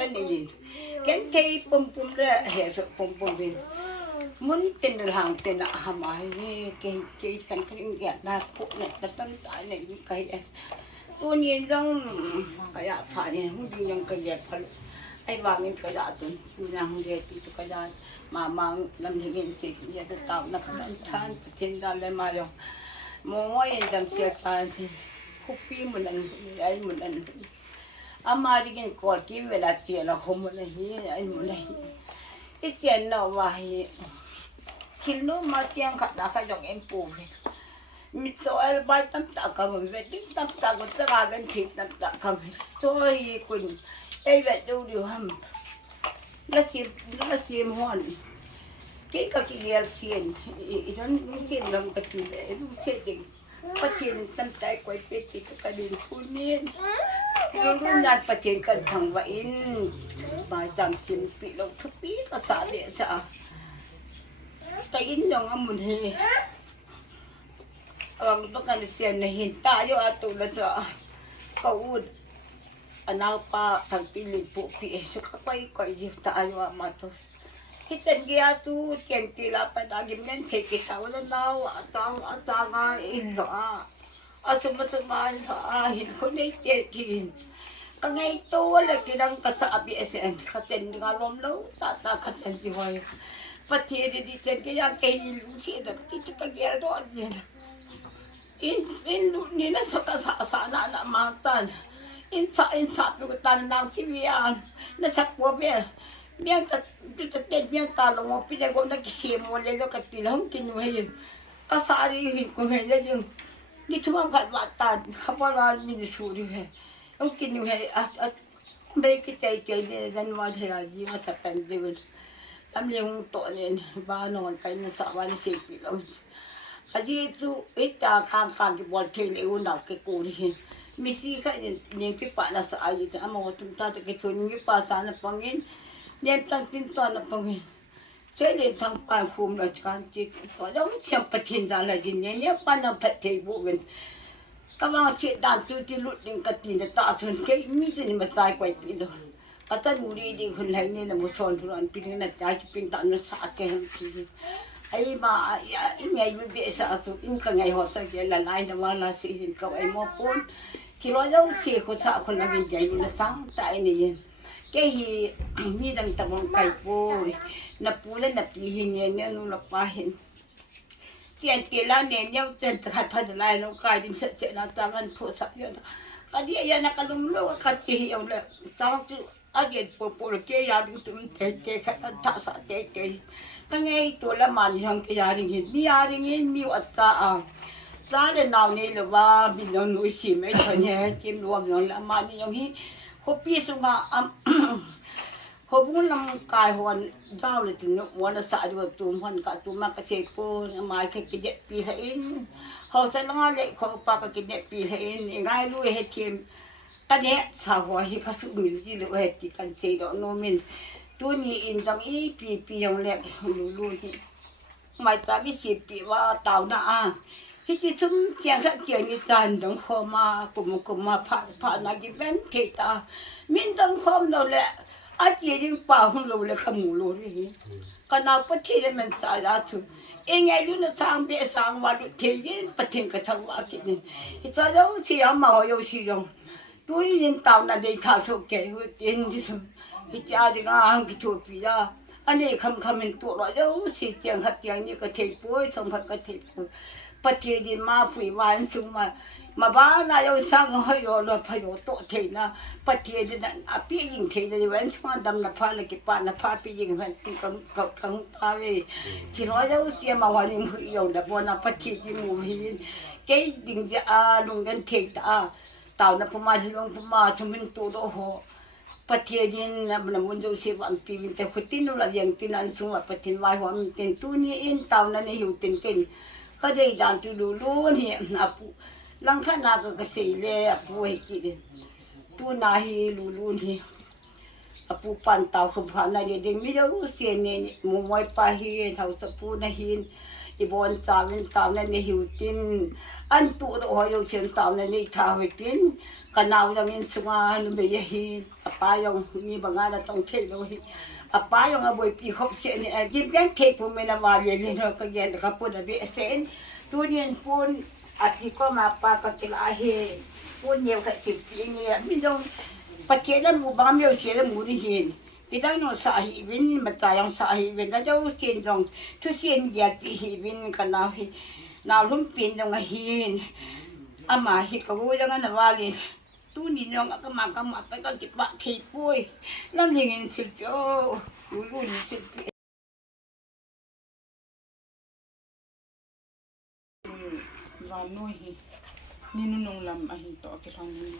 ตัวนี้เกันใจปุ่มๆเลยเฮ้ยปุ่มๆบินมุนเต็นหางเต็นหามาให้เก่งกันครึ่งแก่นาพวกเนี่ยแต่ต้นสายเนี่ยมีไก่ตัวนี้ต้องขยะผ่านเนี่ยมันยังกระแยกพลไอ้บางนี่กระยะตัวยังเรียกที่กระยะมาลำถึงเงินสิอย่าจะตามนักการท่านประเทศดันเลยมาลงมองว่ายังจำเสียการที่คุปปี้มันนั่นไอ้มันนั่นอามาดิกินกอดที่เวลาเจียเราคงมันนี่ไอ้มันนี่ไอ้เจียนเราว่าคิดนู้มาเจียงขัดนักขยงเอ็มปูเลยมีโซ่เอลบายตั้มตากำเวทีตั้มตากมันจะรากันทิ้งตั้มตากำโซ่คุณไอ้เวทดูดิฮัมแล้วเสียมหัวกี่ก็กี่เยลเสียนอีนั้นไม่เสียนลำตะกี้เลยดูเสียดิประเทศตั้มใจกวยเป็ดที่กระดิ่งคุณนี่รุ่นญาติประเทศกันทางว่าอินมาจำสินปีเราทุกปีก็สาเดียสาแต่อินยังอามุนเฮต้องการเสียนเห็นตาอยู่อาตุลจะก็อุดอนาปาทางที่ลิปุปีสุขไปก็อยู่ตาอยู่อามาตุคิดเป็นกี่อาตุเตียงตีลาไปดากิมเล่นเทกิสาวแล้วเราตางอินหรออาสมหินคนนี้เจกินก็ไงตัวเลยกินดังกระสับเบียเสียนขัดเจนงานลมแล้วตาขัดเจนที่ไว้ปฏิเสธดิเจนก็ยังเกยลูเสียดที่จะเกยรอดเนี่ยอินนี่นะสักสานามาตันอินสับอยู่ตันนางที่วิญญาณนั่นสักวัวเบี้ยงจะเต้นเบี้ยงตาลงมาพี่เด็กคนนั้นกิเสียมันเลยแล้วก็ตีแล้วกินอยู่ให้ยินก็สาดีหินก็เห็นได้ยังนี่ทุกคนกัดวัดตาขับว่าเรามีดิสูดิเฮ้ต้องกินอยู่ให้ไม่กิใจเนี่ยจันว่าเธอจีว่าจะเป็นเดือนทำเลี้ยงตัวเนี่ยบ้านนอนไปในสวรรค์4 ปีแล้วอาจีจูไอ้ตากางที่บอลเทนเอวหนักเกกูนี่มิสิค่ะเนี่ยพี่ป้าน่ะสายจะเอามาตุ้มตาจะเกตุนยี่ป้าสานปังเงินเนี่ยตั้งตินตัวน่ะปังเงินเชื่อเลยทางป่าภูมิราชการจิตตัวเราไม่เชื่อประเทศจานอะไรจีเนี่ยป้าน่ะประเทศบุญกำลังเชื่อด่านตัวที่ลุดดิ่งกตินจะตาส่วนแค่มีจะนี่มาใจกว่าปีเดียวอาจารย์บุรีดีคนไหนเนี่ยนะมุสลิมทุกอันปีนี้นะใจจะเป็นตาเนี่ยสักแค่ปีไอ้มาไอ้เมียอยู่เบียสาตุอินก็ไงหัวใจละลายนะว่าละสินกับไอ้หมอปูนที่เราจะเสียคนสักคนละเป็นใจอยู่ละสังแต่ไอ้นี่แกฮีมีดังตะวันไก่ปูนับปูและนับปีเงี้ยเนี่ยนู่นละป้าเห็นเจียนเกล้าเนี่ยจะขัดพันลายแล้วกายดิมเสร็จแล้วตามมันโพสักเยอะก็เดียนักลุงลูกขัดจีเอาเลยต้องจุอดีตปูเกยาดูตุ้มเตะขัดทัศน์เตะตั้งไงตัวละมันยังกยาริงินมีวัดตาตาเดินเอาเนี่ยหรือว่าบินนุ่ยสิไม่ทันเนี่ยจิ้มรวมอย่างละมันยังฮีเขาปีสุงาเขาบุญลำกายหัวเจ้าเลยถึงวันสาดูตุ้มหันกับตุ้มมากระเชกปูมาแค่กินเด็ดปีให้อินเขาใส่ละงานเล็กเขาปากกินเด็ดปีให้อินง่ายลุยให้ทีมกันเนี่ยสาวหัวให้เขาสุดมีที่เหลือให้ที่กันเจดโนมินตัวนี้อินจังอีปีอย่างเล็กรู้ที่ไม่ตาวิสิปีว่าเต่าหน้าที่จะซุ้มเกียงขัดเกียงนิจานดังพอมากุมมาผ่านนักกิเวนเทตามินดังพอมเราแหละอาเจียยิ่งป่าของเราเลยขมูรู้นี่ก็น่าปฏิเสธมันใจละทุเองไงรู้นะทางเบียสางวันเทียนปฏิกระทั่งว่ากินนี่ที่จะเราเสียมาเอาอยู่สิยังตัวนี้เต่าหน้าได้ท่าสุกแก่หัวเตียนที่สุดพิจารณาหังกิโชปียาอันนี้คำเป็นตัวเราเจ้าสิเจียงขัดเจียงนี่ก็เทป่วยสมผัสก็เทป่วยปฏิดินมาฝุ่ยวานสูงมาบ้านนายสร้างให้ยอรพยโตเทนะปฏิดินอภิยิงเทในวันสมาดำนับพาลกิปานับพาปียิงวันที่กังตาเลยที่เราเจ้าเสียมาวันนี้หุ่ยยงดับบนับปฏิดินมูหินเกยดิ่งจะลุงกันเทตาเต่านับพมาที่ลงพมาทุมินตัวโดโหปฏิทินนะมันมุ่งจะเสียวันปีวินแต่คนที่นู่นละยังที่นั่นช่วงปฏิทินวายหัวมันเป็นตัวนี้อินเต่านั้นหิวตินกันก็ได้ด่านตุลูนี่นะปูลังขนาก็เกษยเลยปูให้กินตัวนาฮีลูนี่ปูปันเต่าขบขันอะไรเด็กไม่รู้เสียเนี่ยมุมไว้ปาฮีเท่าสปูนาฮี อีบอนตาเวนตานั่นนี่หิวตินอันตุโรหอยเชียนตานั่นนี่ทาเวตินกันาวยังอินสุงานุเบยฮีปายองมีบางานต้องเทโลหิปายองอบวยปีคบเสนี่กิมแกงเทพเมนาวาเยลินก็เย็นกับปุ่นเบเซนตัวนี้ปุ่นอาทิก็มาปากกิลาเฮปุ่นเยาวกับสิบปีเนี่ยมีดงปัจเจกหมู่บ้านเยาวเชลหมู่นี่เห็นพี่ได้นอสาหิวินมาตายังสาหิวินแล้วเจ้าเชียนจงทุเชียนอยากปีหิวินกันนาวลุ่มปีนตรงหินอามาหิกกูยังงั้นว่าเลยตู้นี่น้องก็มาไปก็จิบปะทีปุ้ยน้ำยิงสิบโจ้รู้นี่สิบวานุหินี่นุ่งลำอหิตอกิทางนี้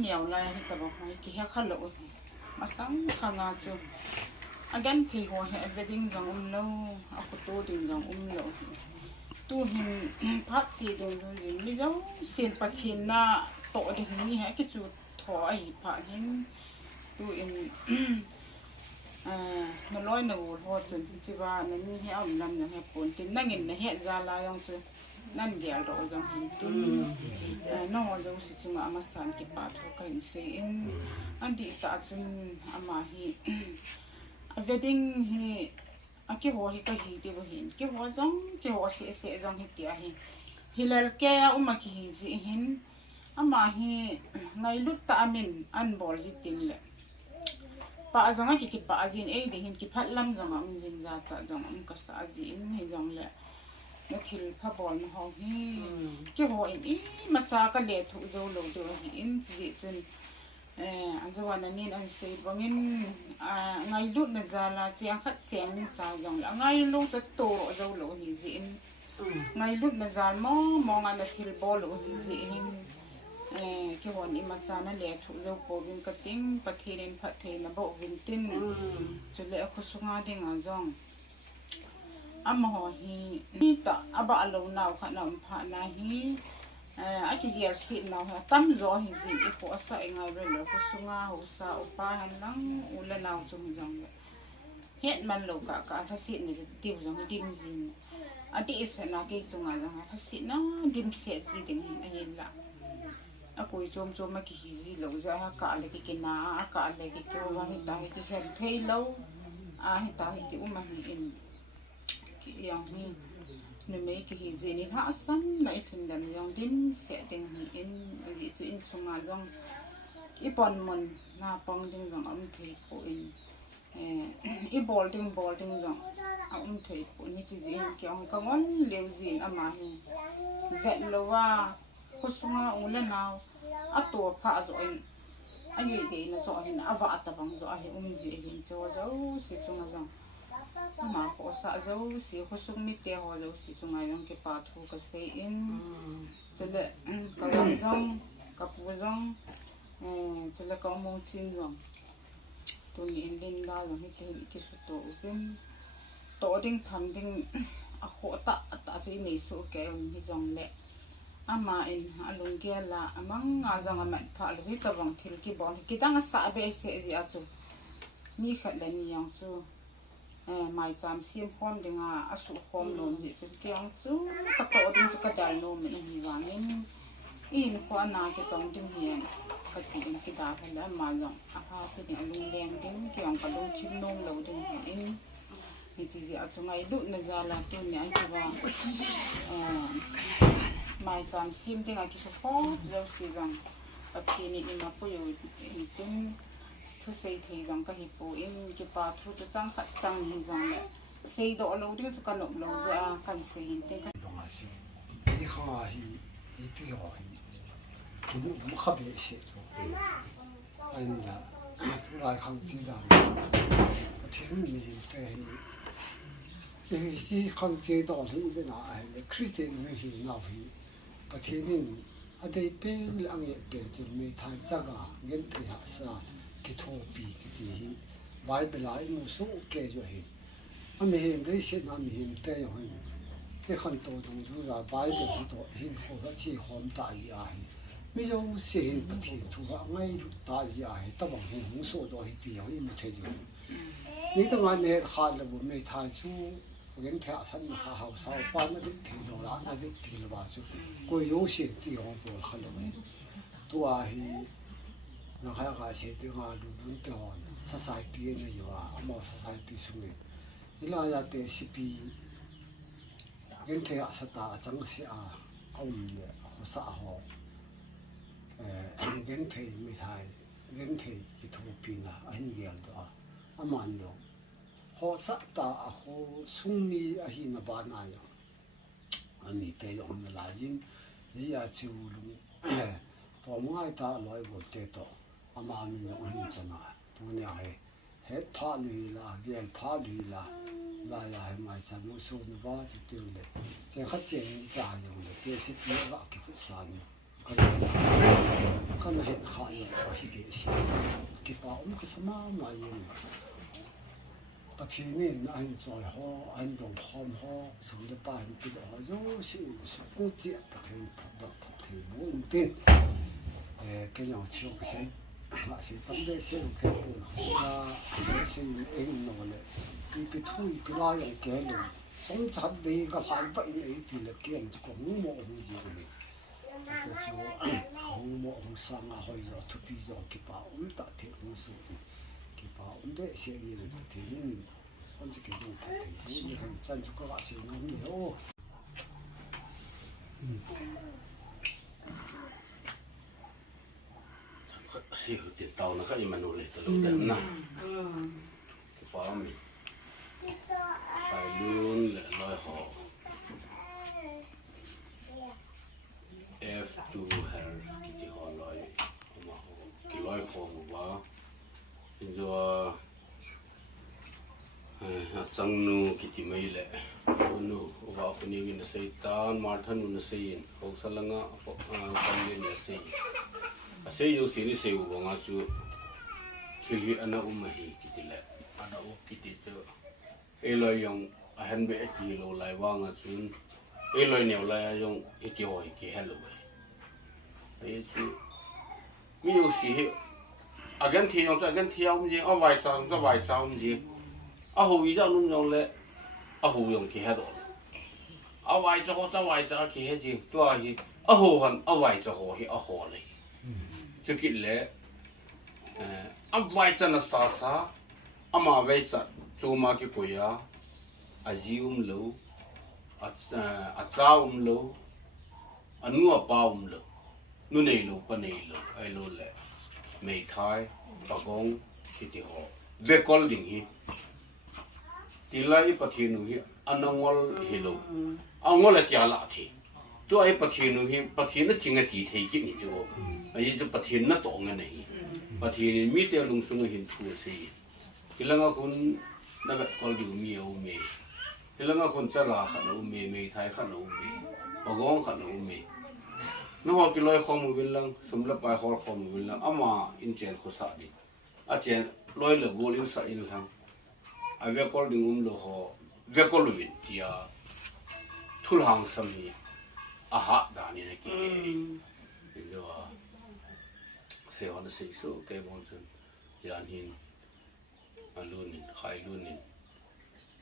เหนียวลายหิตะบอกให้กี่แค่ข้าโลมาสังขางาจูagain ที่หัวให้ everything จังโลอากุโตดิงจังโลตู้หินพัดสีดงดูนี่เจ้าเสียนปะทินน่ะโตดิหินนี่ให้กิจูถอไอ้ผาหินตู้อินนร้อยหนูทอดจนที่ว่านั่นนี่ให้เอาลำอย่างให้ปนตินนั่งเงินให้จาลายังจะนั่นเดียวเราจังหินตุ้นน้องเราสิจุงอามาสานกิปาทุกันเสียงอันดีตาจุนอามาฮีเวดดิ้งฮีอากิหัวฮีก็ฮีดีบ่หินกิหัวจังกิหัวเสียจังฮีเตียฮีฮิเลแกมากิฮีจิหินอามาฮีไงลุตตามินอันบอลจิติงเลยปะจังกิปะจินดีหินกิพัดลำจังจินจัจังก็สาจินให้จังเลยนักทิลพะบอลมาห้องฮีกิหัวอินมาจากกันเลยถูกโจโลเดอหินจิจนอันจะวันนี้อันเสพว่างินไงลุนจะละเจียงขัดเสียงจ่ายจังละไงลุจะโตโจโลหิจินไงลุนจะมองอันทิลบอลหิจินกิหัวอิมาจานั่นแหละถูกโจโปวินกติ้งปะเทนินปะเทนบ่วินตินจะเลยคุสุงาดิ่งอ่ะจังอามาหัวฮีนี่ตาอาบะลงนาวขนมผานาฮีอากิเยสินาวตั้มจ่อหิจิอีพอสะเองไงเรื่องคุสุงาหุสาอุปาหันนังอุลนาวจงจังเฮ็ดมันโลกะทัศน์นี่จะติวจังดิมจินอดีตนาเกจงอ่ะจังทัศน์นะดิมเสียจิดิงอันนี้ละอากุยจมมากิฮิจิโลจะกะอะไรกินาอะกะอะไรกิโกวาหิตาหิกิเห็นเทโลหิตาหิกิอุมาหิอินyang ni neme ki hi zeni ha san lai thun dam yang dim se ding hi in ji chu in sunga jong ipon mon na pong ding jong am thei ko in i bol ding jong am thei ko ni chi ji ki ong ka ngon lew jin ama hi zet lo wa ko sunga ule naw a to pha zo in ani de na zo hin ava atabang zo a hi ji hin cho zo si chunga jongมาขอสะเจ้าสีขสุมิเตหอเจ้าสีจงไงยังเก็บปาทูกเสียนจะเละกำลังจังกับปูจังจะเละก็มองชินจังตัวนี้เล่นได้ยังให้เห็นกิสุโตเป็นโตดิ้งทำดิ้งอ่ะขอตะสิในสุแกงที่จังเละอามาอินอารมณ์เกล้ามังอาจังอามันผ่าเลยจะบังทิลกีบอลกีตั้งสะเบสเสียจีอาจูมีขัดเลยนี่ยังจูmai cham sim khom dinga asu khom lon ji chu kyang chu ka to din chu ka dal no me ni wangin in ko na ke tong ding hian ka ti in ki da phala ma long a ha se ni alung leng ding kyang ka long chin nom lo ding in ni ji ji a chu ngai lu na za la tu ni an chu ba mai cham sim dinga ki su khom zo si jang a ti ni ma pu yo in tin thứ xây thì rằng cái hiệp phụ in cái bà thu cho trang khát trang hình rằng là xây độ lâu đi cho con nộp lâu ra cần xây hình tên cái cái kho thì cái hỏi cũng không biết gì thôi anh là thu lại không chỉ là thiên nhiên cái cái gì không chế độ thì cái nào ấy Christian người hiểu nào thì cái thiên nhiên ở đây bên là anh bên trên mấy thái gia cả nhân thì hạ sa cái thô bì cái gì bài bề lại một số cái rồi anh mình đấy sẽ làm mình cái rồi cái con tổ đồng chú là bài bề cái tổ hình hồ nó chỉ hòm tại gì ai mấy dòng sẽ hình bậc hiện thu vào ngay tại gì ai tao bằng hình hùng số đó thì điều như một thế rồi nếu tao nói này khai là một mấy thái chú เงินแค่ฉันมาหาเสาป้านนั่นที่โดนละนั่นที่ละบาทก็โยสิที่ของปวดขลุ่มตัวฮีนะคะก็เสียที่งานดูนตัวsociety เนี่ยอยู่ว่าหมอ society สุดนี่เราอยากเตะสิปีเงินแค่สตาจังเสียเอาเนี่ยเขาสะหอเงินแค่ไม่ไทยเงินแค่ที่ถูกปีนะอันเดียวตัวอามันอยู่เขาสักตาเขาสุ่มมีอะไรนับบ้านอะไรอันนี้เตยองนั่นแหละยิ่งยิ่งชิวลุงพอไม่ตาลอยบนเตโตอามันมีอย่างนี้จะมาตัวนี้เฮ็ดผ้าลุยละเรียนผ้าลุยละลายให้มาสนุกสนุกว่าที่ตัวเลยเจ้าข้าเจนจ่ายอย่างเลยเพื่อสิบปีละกี่ฟุตสันก็เห็นขายอย่างที่เกี่ยวกับกี่ป่าวมันก็สมามาอย่างประเทศนี้อันซอยห่ออันดงพร้อมห่อสุดท้ายเป็นอ๋อโยสิสุกุจิประเทศบุญเป็นก็ยังเชื่อก็ใช่ละสิตั้งแต่เชื่อแค่ปุ่นว่าสิ่งเองนั่นแหละที่ไปทุยไปลายอย่างแก่เลยสงสารดีก็ผ่านไปในที่ละเกี่ยงก็งูโมงจริงเลยแต่ชัวงูโมงสร้างอะไรอยู่ทุกปีอย่างกี่ป่าวตัดเทงูสูงกี่ป่าวได้เสียยิ่งทีนี้คนจะกี่ยังตัดเทงูยิ่งจันทร์ก็ว่าเสียงูเหนียวสิติดเตานะก็ยังมันนู่นเลยตลอดเลยนะกี่ฟ้ามีไปลื่นและลอยหอ F2 her กี่หอลอยมาหอกี่ลอยของว่าเป็นจัวจังนูกี่ไม่แหละนูว่าคนนี้กินเสียตานมาทันนูเสียนเขาสลังอ่ะคนเรียนเสียเสียอยู่สิ่งนี้เสียว่างั้นจู่คิดว่าอันนั้นไม่ฮีกี่แหละอันนั้นกี่เจอลอยยังหันไปกี่โลไล่ว่างั้นจู่ลอยเนี่ยไล่ยังกี่หอยกี่ฮัลโหลจู่มีอยู่สิ่งอาการที่ยังจะอาการที่ยังมีเอาไว้จ้าจะไว้จ้ามีเอาหูวิจารณ์ยังเลยเอาหูยังกี่ฮัลโหลเอาไว้จ้าจะไว้จ้ากี่ฮัลโหลตัวฮีเอาหูหันเอาไว้จ้าหูฮีเอาหูเลย就给来，外站的啥啥，嘛外站做嘛个贵啊，2楼，3楼，8楼，นู่น1楼8楼2楼嘞，美台，白宫，这地方，别搞定去，第来一白天弄去，我去楼，我来加垃圾。ตัวไอ้ประเทศนู้นประเทศนั้นจริงไอ้ที่ไทยกินนี่จ้ะไอ้จะประเทศนั้นตรงกันนี่ประเทศนี้มีแต่ลงสุนเห็นทั่วสิที่ละคนนั่นก็คนอยู่มีเอาเมย์ที่ละคนจะลาขันเอาเมย์เมย์ไทยขันเอาเมย์บางคนขันเอาเมย์นั่นเขากินลอยข้อมูลวิลลังสำหรับไปข้อมูลวิลลังอามาอินเจนเขาสาดีอาเจนลอยเหลือโบลิ่งสาอินลังไอ้เวกอลดิ่งเหลือเขาเวกอลวินที่ทุลหังสามีอาหารด้านนี้นะกี่เป็นเรื่องว่าเสียวันสิ่งสู้แกมองจนยานหินอาลุนินขายลุนิน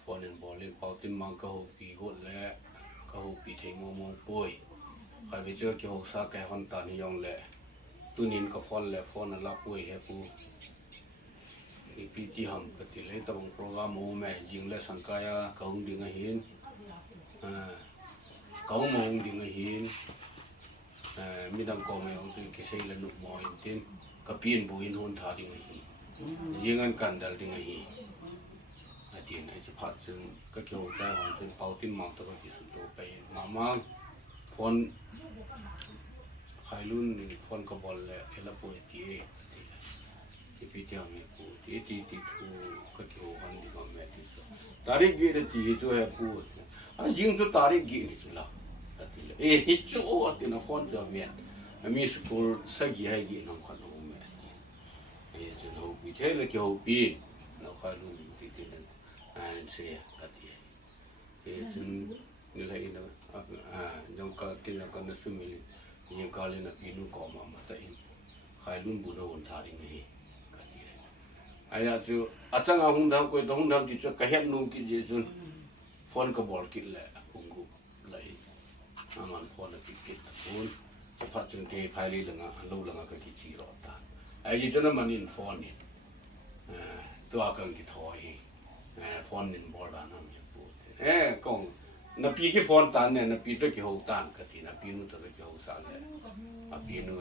พอเนี่ยบอลเล่นเป่าติมมังก็หูปีกดและก็หูปีเทงมองป่วยใครไปเจอเกี่ยวซาแกฮอนตานิยองแหละตุนินก็ฟอนแหละฟอนนั่นละป่วยแฮปูอีพีที่หำก็ติดเลยตั้งโปรแกรมโมแม่ยิงและสังกายก็หุ่นดึงหินเขามองดึงหินมีดังกอไม่เอาจนกิเซลนุกมอยตินกับปีนบุญหุ่นท่าดึงหินยิงกันกันดัลดึงหินอาทิตย์ไหนจะพัดจนก็เกี่ยวใจของจนเป่าติมมังตัวที่สุดโตไปมาฟอนใครรุ่นฟอนกบอลและเอลป่วยที่พี่เที่ยวไม่พูดที่ทูก็เกี่ยวกันดีกว่าแม่ที่สุดตาริกีเรที่จะให้พูดยิงจุดตาริกีนี่จุดละฮิตจูอัตินะฟอนจะเมียนมีสกุลสักยี่ให้กี่น้องขันหูแม่จุดหูปีเท่าเลยเกี่ยวปีน้องขันหูที่นั่นเสียตัดจุดนี่แหละนะยังก็ที่ยังก็นั่งสมิลยังก็เลยนะปีนู้นก็มาแต่อินขันรุ่นบุญเอาวันท่าดิ่งให้กัดไอ้จุดอาจารย์หุ่นดำก็หุ่นดำที่จะกระเฮ็ดนุ่มกินจุด phone ka bol kit le ungu lai aman phone ki kit pun cepat jeng ke phali lenga lu lenga ka ki chi ro ta ai ji tona manin phone ni to akang ki thoi phone nin bol da nam ye pu kong na pi ki phone tan ne na pi to ki ho tan ka ti na pi nu to ki ho sa le a pi nu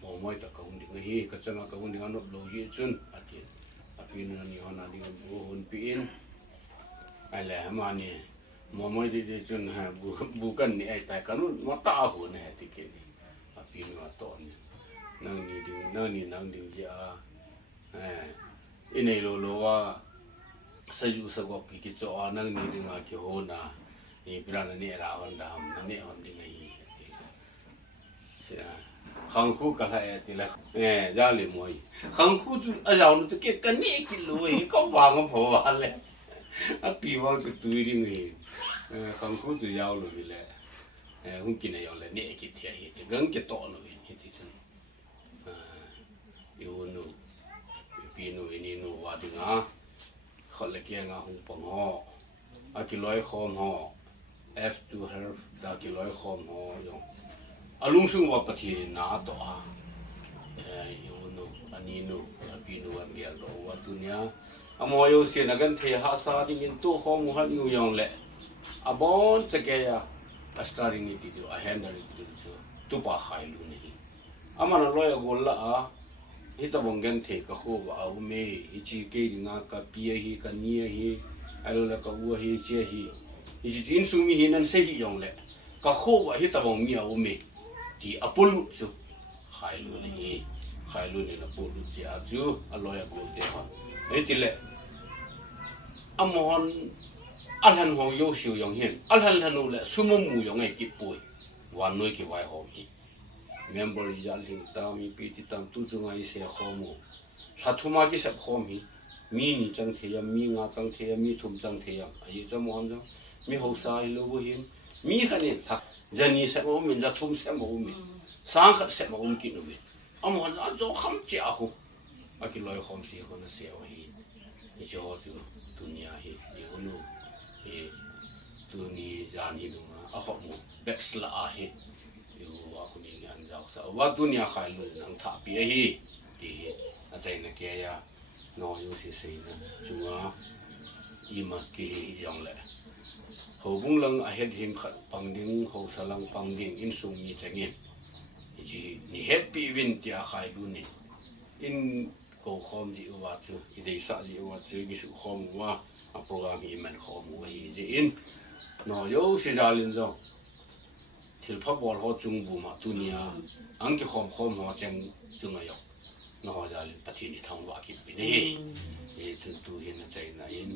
mo moi ta ka hun ding hi ka changa ka hun ding anop lo ji chun a ti a pi nu ni hona ding bu hun pi in ai le ma ni mo moi di chun ha bu kan ni ai ta ka nu ma ta hu ne ti ke ni a pi nu a to ni nang ni ding ja inei lo wa sa yu sa go ki cho nang ni ding a ki ho na ni pra na ni ra wan da ham na ni on ding ai ti sia khang khu ka ha ti la ja le moi khang khu chu a yaw nu ke ka ni ki lu ai ko wa ngo pho wa le a ti wa chu tu ding ai khang khu chu yaw lu ni le hun ki na yaw le ni ki thia hi ti gang ki to nu hi ti chun yu nu pi nu ni nu wa ding a khol le kia nga hung pong ho a ki loi khom ho f to her da ki loi khom ho yong alung sung wa pathi na to a yu nu ani nu pi nu an gel do wa dunya amo yo se na gan the ha sa ding in to khom ha yu yong le a bon che ke ya a starting ni ti do a handle ni ti do tu pa khai lu ni amana loi go la a hita bongen the ka kho wa au me hi chi ke ringa ka pia hi ka nia hi alo la ka u hi che hi hi jin su mi hi nan se hi yong le ka kho wa hita bong mi au me ti apolu chu khai lu ni na polu chi a chu alo ya go de ha e ti le amon alhan ho yo siu yong hen alhan hanu le sumo mu yong ai ki pui wan noi ki wai ho hi member ya ling ta mi pi ti tam tu chu ngai se khomu thuma ki sap khomi mi ni chang the ya mi nga chang the ya mi thum chang the ya ai cha mo han mi ho sai lo bo hin mi khani thak jani sa mo min ja thum sa mo mi sang khat sa mo ki no mi am han a jo kham chi a hu a ki loi khom si ko na se o hi ni jo ho chu dunia hi ni unu hi tu ni jani du a ho mu backsla a hi yu wa ku ni ngan jaw sa wa dunia khai lu nang tha pi hi ti a chai na ke ya no yu si sei na chunga i ma ki yong le ho bung lang a het him khat pang ding ho salang pang ding in sung ni changin ji ni happy win ti a khai lu ni in ko khom ji wa chu i dei sa ji wa chu gi su khom wa a program i man khom wa hi ji in no yo si jalin zo til pha bol ho chung bu ma dunia ang ki khom ho chang chung ayo no ho ja pathi ni thang wa ki bi ni e chun tu hin na chai na in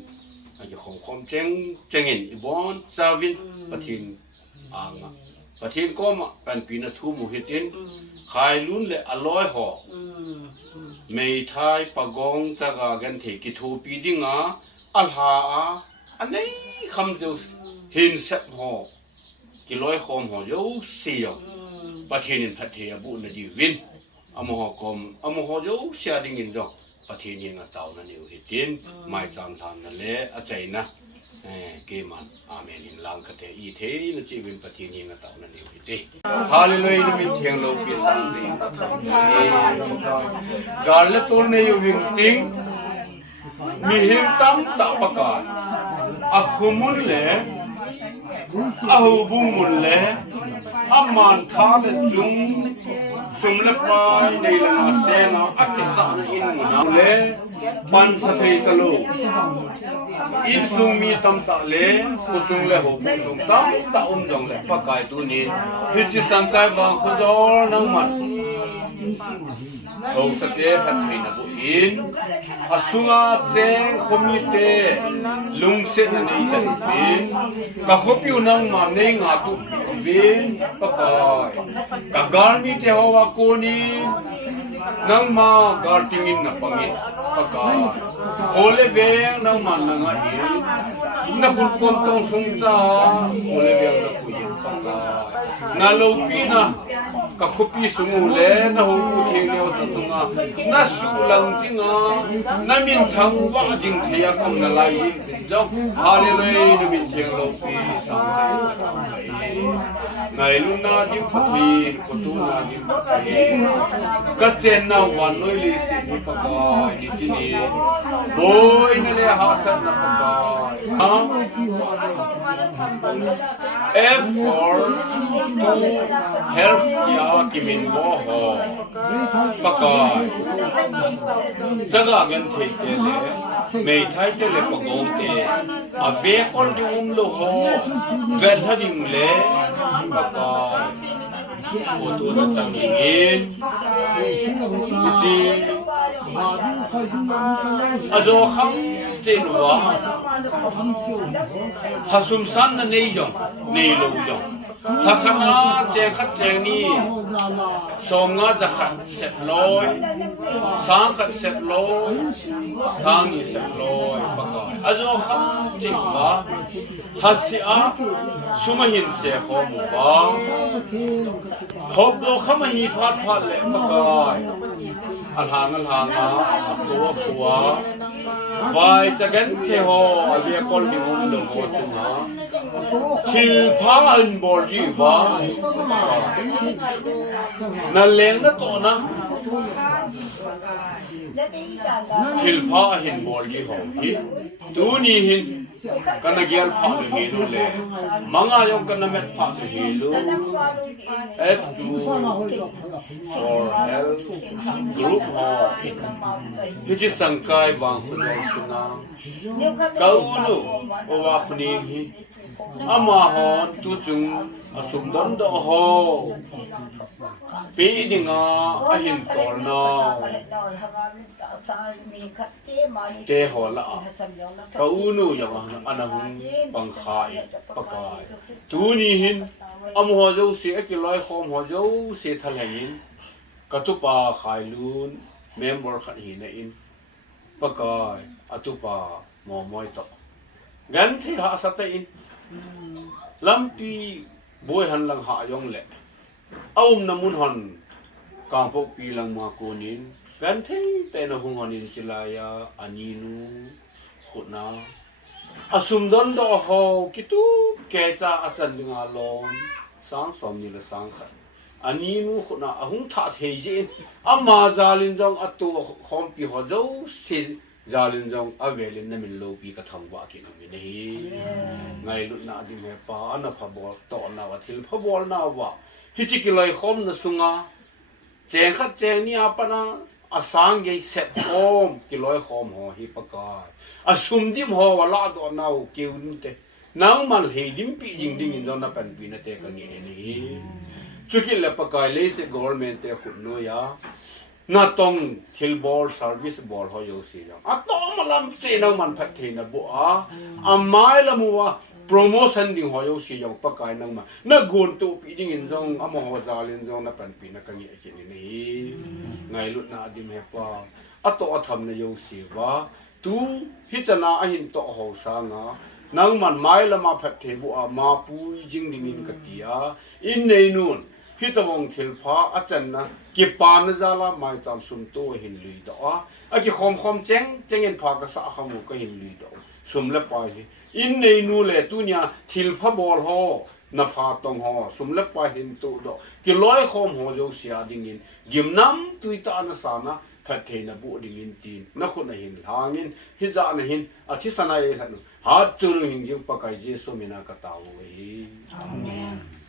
a ki khom chang in i bon cha vin pathin anga pathin ko ma pan pi na thu mu hitin khai lun le aloi ho mei thai pagong chaga gan the ki thu pi dinga alha a anei kham jo hin sep ho ki loi khom ho yo siyo pathin in phathe bu na di win amo ho kom amo ho yo sia ding in jo pathin yin a taw na ni hi tin mai cham than na le a chai na ke man amen in lang ka te i the na chi win pathin yin a taw na ni hi te hallelujah ni min theng lo pi sang de ta thang gar le tor ne yo win ting mi him tam ta pakan a khumun le ahu bungul le aman tha le chung sum le pai nei la se na akisa na in na le pan sa thei ta lo in sung mi tam ta le ko sung le ho bu sung tam ta jong le pa kai tu ni hi chi sang kai bang kho jor nang man ho sa ke phat thei na bu in asunga cheng khomi te lung se na nei chan bin ka hopiu nang ma nei nga tu bin pa kai ka garmi te ho wa ko ni nang ma gar tingin na pangin pa kai hole ve nang man na nga in na khul kom tong sung cha hole ve na ku yin pa kai na lo pi na ka khopi sungu le na hu theng ne wa sunga na su lang jinga na min thang wa jing thea kam na lai jong hale le na min theng lo pi sang ngai lu na dim phathi ko tu na dim phathi ka chen na wan noi li si ni pa ka ni ti ni boy na le ha sat na pa ka F for to help ya kimin bo ho pakai jaga gan the te le mei thai te le pagong te ave kol dum lo ho gal hadim le pakai o tu na chang in ji azo kham chen wa hasum san na nei jong nei lo jong hakhana che khat che ni som nga za khat set loi sang khat set loi sang ni set loi pakai azo kham che wa hasia sumahin se ho mu ba hob lo kham hi phat phat le pakai alhang a towa vai chagan the ho avia kol bi um lo ho chunga khil pha an bol ji wa na leng na to na khil pha hin bol ji ho hi tu ni hin kana gyal pha hi lo le manga yong kana met pha hi lo f for health group ho hi sangkai wang khujong suna kau nu owa khning hi ama hon tu chung asum don do ho pe dinga ahin tol na te ho la kau nu yang anang bang khai pakai tu ni hin am ho jo se akiloi khom ho jo se thalain katupa khailun member khat hi na in pakai atupa momoi to gan thi ha sata in lampi boy han lang ha yong le aum namun hon kang pok pi lang ma konin gan thi te na hung honin chilaya aninu khuna asum don do ho kitu ke cha achan linga lom sang som ni la sang khat aninu khuna ahung tha thei je amma zalin jong atu khom pi ho jo si zalin jong avelin na min lo pi ka thang wa ki ngi nei ngai lu na di me pa ana pha bol to na wa thil pha bol na wa hi chi ki lai khom na sunga cheng khat cheng ni apana asang ge set khom ki loi khom ho hi pakai asum dim ho wala do na u kiun te nang man he dim pi jing ding in na pan pi na te ka ngi nei chuki le pakai le se government te khut no ya na tong thil ball service ball ho yo si ya atom lam che na man phat the na bo a amai lamwa promotion ding ho yo si yang pakai nang ma na gon tu pi ding in jong amo ho zalin jong na pan pi na ka ngi che ni ngai lut na dim he pa ato atham na yo si wa tu hi chana a hin to ho sa nga nang man mai lama phat the bo a ma pu jing ding in ka tia in nei nun hitawong thilpha achan na ki pan zala mai cham sum to hin lui do a ki khom cheng en pha ka sa khamu ka hin lui do sum la pa hi in nei nu le tu nya thilpha bol ho na pha tong ho sum la pa hin tu do ki loi khom ho jo sia ding in gimnam tuita na sana phathe na bu ding in tin na khun na hin hangin hi za na hin a thi sana e hanu ha chu ru hin jing pa kai je so mina ka taw hi amen